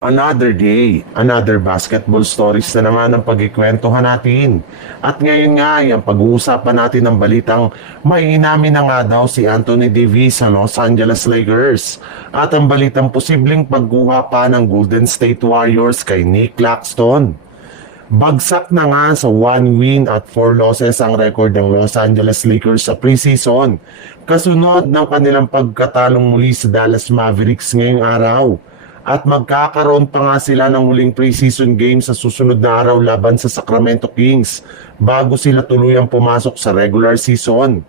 Another day, another basketball stories na naman ang pagkikwentuhan natin. At ngayon nga ay ang pag-uusapan natin ng balitang may inamin na nga daw si Anthony Davis sa Los Angeles Lakers. At ang balitang posibleng pagkuha pa ng Golden State Warriors kay Nick Claxton. Bagsak na nga sa 1 win at 4 losses ang record ng Los Angeles Lakers sa preseason. Kasunod ng kanilang pagkatalong muli sa Dallas Mavericks ngayong araw. At magkakaroon pa nga sila ng huling preseason game sa susunod na araw laban sa Sacramento Kings bago sila tuluyang pumasok sa regular season.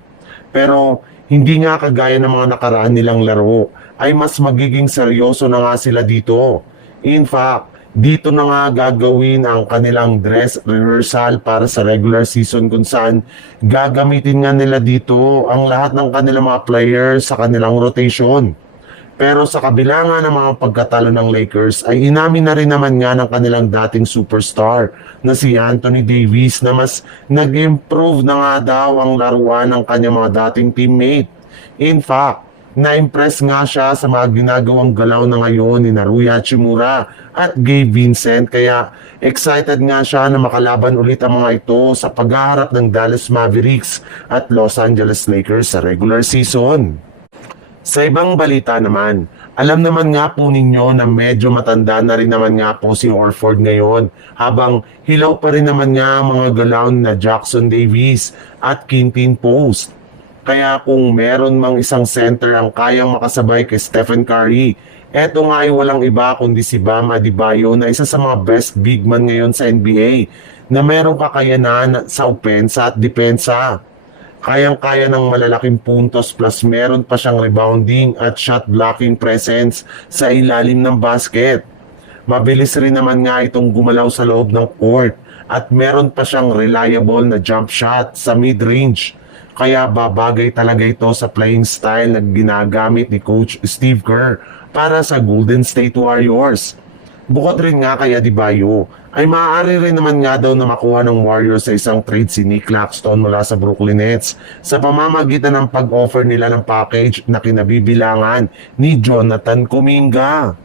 Pero hindi nga kagaya ng mga nakaraan nilang laro, ay mas magiging seryoso na nga sila dito. In fact, dito na nga gagawin ang kanilang dress rehearsal para sa regular season kung saan gagamitin nga nila dito ang lahat ng kanilang mga players sa kanilang rotation. Pero sa kabila nga ng mga pagkatalo ng Lakers ay inamin na rin naman nga ng kanilang dating superstar na si Anthony Davis na mas nag-improve na nga daw ang laruan ng kanyang mga dating teammate. In fact, na-impress nga siya sa mga ginagawang galaw na ngayon ni Naruya Hachimura at Gabe Vincent kaya excited nga siya na makalaban ulit ang mga ito sa paghaharap ng Dallas Mavericks at Los Angeles Lakers sa regular season. Sa ibang balita naman, alam naman nga po ninyo na medyo matanda na rin naman nga po si Horford ngayon habang hilaw pa rin naman nga mga galaw na Jackson Davis at Quinton Post. Kaya kung meron mang isang center ang kayang makasabay kay Stephen Curry, eto nga ay walang iba kundi si Bam Adebayo na isa sa mga best big man ngayon sa NBA na merong kakayanan sa opensa at depensa. Kayang-kaya ng malalaking puntos plus meron pa siyang rebounding at shot blocking presence sa ilalim ng basket. Mabilis rin naman nga itong gumalaw sa loob ng court at meron pa siyang reliable na jump shot sa mid-range. Kaya babagay talaga ito sa playing style na ginagamit ni Coach Steve Kerr para sa Golden State Warriors. Bukod rin nga kay Adebayo, ay maaari rin naman nga daw na makuha ng Warriors sa isang trade si Nick Claxton mula sa Brooklyn Nets sa pamamagitan ng pag-offer nila ng package na kinabibilangan ni Jonathan Kuminga.